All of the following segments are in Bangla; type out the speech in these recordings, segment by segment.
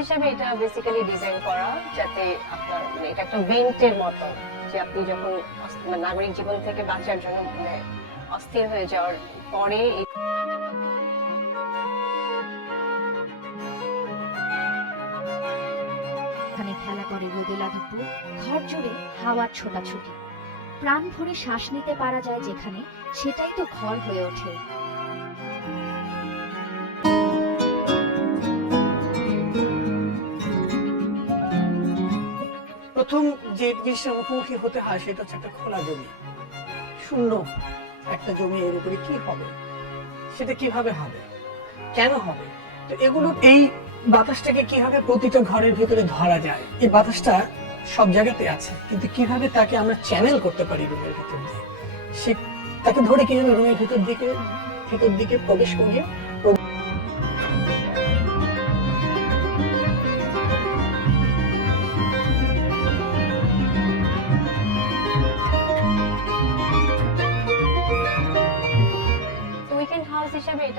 হিসেবে এটা বেসিক্যালি ডিজাইন করা যাতে আপনার মানে এটা একটা ভেন্টের মতো যে আপনি যখন মানে নাগরিক জীবন থেকে বাঁচার জন্য মানে অস্থির হয়ে যাওয়ার পরে এখানে খেলা করে রোদেলা দুপুর ঘর জুড়ে হাওয়ার ছোটাছুটি। প্রাণ ভরে শ্বাস নিতে পারা যায় যেখানে, সেটাই তো ঘর হয়ে ওঠে। প্রথম যে জিনিসের মুখোমুখি হতে হয়, সেটা হচ্ছে একটা খোলা জমি। শূন্য একটা জমি এর উপরে কি হবে? সেটা কীভাবে হবে? কেন হবে? তো এগুলো এই বাতাসটাকে কীভাবে প্রতিটা ঘরের ভিতরে ধরা যায়? এই বাতাসটা সব জায়গাতে আছে, কিন্তু কীভাবে তাকে আমরা চ্যানেল করতে পারি রুমের ভিতর দিয়ে? সে তাকে ধরে কীভাবে রুমের ভিতর দিকে ভিতর দিকে প্রবেশ করিয়ে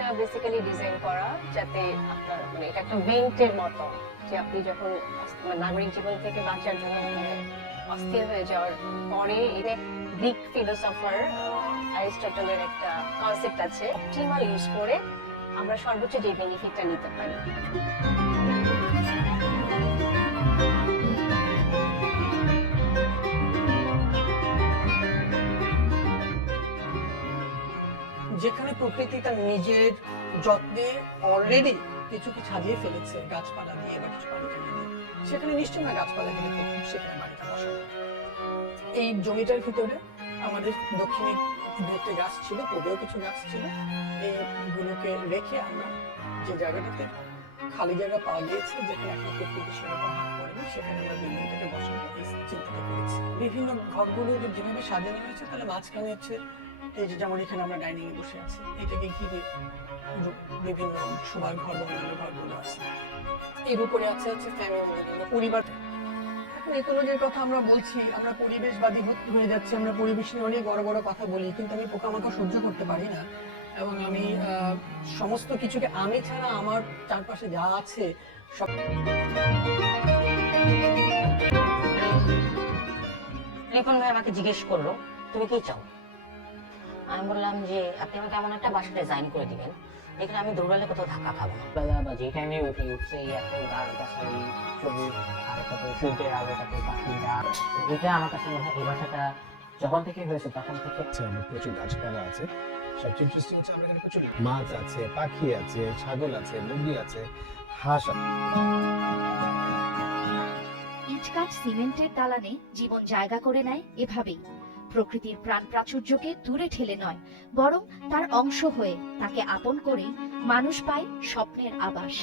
এটা বেসিক্যালি ডিজাইন করা যাতে আপনার মানে এটা একটা মতো যে আপনি যখন মানে নাগরিক জীবন থেকে বাঁচার জন্য মানে অস্থির হয়ে যাওয়ার পরে এটা গ্রিক ফিলোসফার অ্যারিস্টটলের একটা কনসেপ্ট আছে অপটিমাল ইউজ করে আমরা সর্বোচ্চ যে বেনিফিটটা নিতে পারি। যেখানে প্রকৃতি তার নিজের যত্নে অলরেডি কিছু কিছু সাজিয়ে ফেলেছে, গাছপালা দিয়ে বা কিছু পানি দিয়ে। সেখানে নিশ্চয়ই না গাছপালা দিলে সেখানে বাড়িটা বসানো এই জমিটার ভিতরে আমাদের দক্ষিণে দুটো গাছ ছিল, পূর্বেও কিছু গাছ ছিল। এইগুলোকে রেখে আমরা যে জায়গাটাতে খালি জায়গা পাওয়া গিয়েছে, যেখানে এখন প্রকৃতি সেরকম পড়েনি সেখানে আমরা বিল্ডিংটাকে করেছি। বিভিন্ন ঘরগুলো যেভাবে সাজানো হয়েছে, তাহলে মাঝখানে হচ্ছে এই যে যেমন এখানে আমরা ডাইনিং এ বসে আছি এটাকে ঘিরে বিভিন্ন ঘর ঘরগুলো আছে। এর উপরে আছে হচ্ছে ফ্যামিলি পরিবার। এখন ইকোলজির কথা আমরা বলছি, আমরা পরিবেশবাদী হয়ে যাচ্ছি, আমরা পরিবেশ নিয়ে অনেক বড় বড় কথা বলি, কিন্তু আমি পোকামাকড় সহ্য করতে পারি না। এবং আমি সমস্ত কিছুকে, আমি ছাড়া আমার চারপাশে যা আছে, সব রিপন ভাই আমাকে জিজ্ঞেস করল, তুমি কি চাও? আমি বললাম যে আপনি আমাকে এমন একটা বাসা ডিজাইন করে দিবেন। এখানে আমি দৌড়ালে কোথাও ধাক্কা খাব বেলা বা যে টাইমে উঠি উঠছে এত গাছ গাছালি সবুজ আর তারপরে সূর্যের আলো তারপরে পাখি ডাক এটা আমার কাছে মনে হয় এই বাসাটা যখন থেকে হয়েছে তখন থেকে আছে আমার প্রচুর গাছপালা আছে। সবচেয়ে ইন্টারেস্টিং হচ্ছে আমার এখানে প্রচুর মাছ আছে পাখি আছে ছাগল আছে মুরগি আছে হাঁস আছে। ইট কাঠ সিমেন্টের দালানে জীবন জায়গা করে নেয় এভাবেই। প্রকৃতির প্রাণ প্রাচুর্যকে দূরে ঠেলে নয়, বরং তার অংশ হয়ে তাকে আপন করেই মানুষ পায় স্বপ্নের আবাস।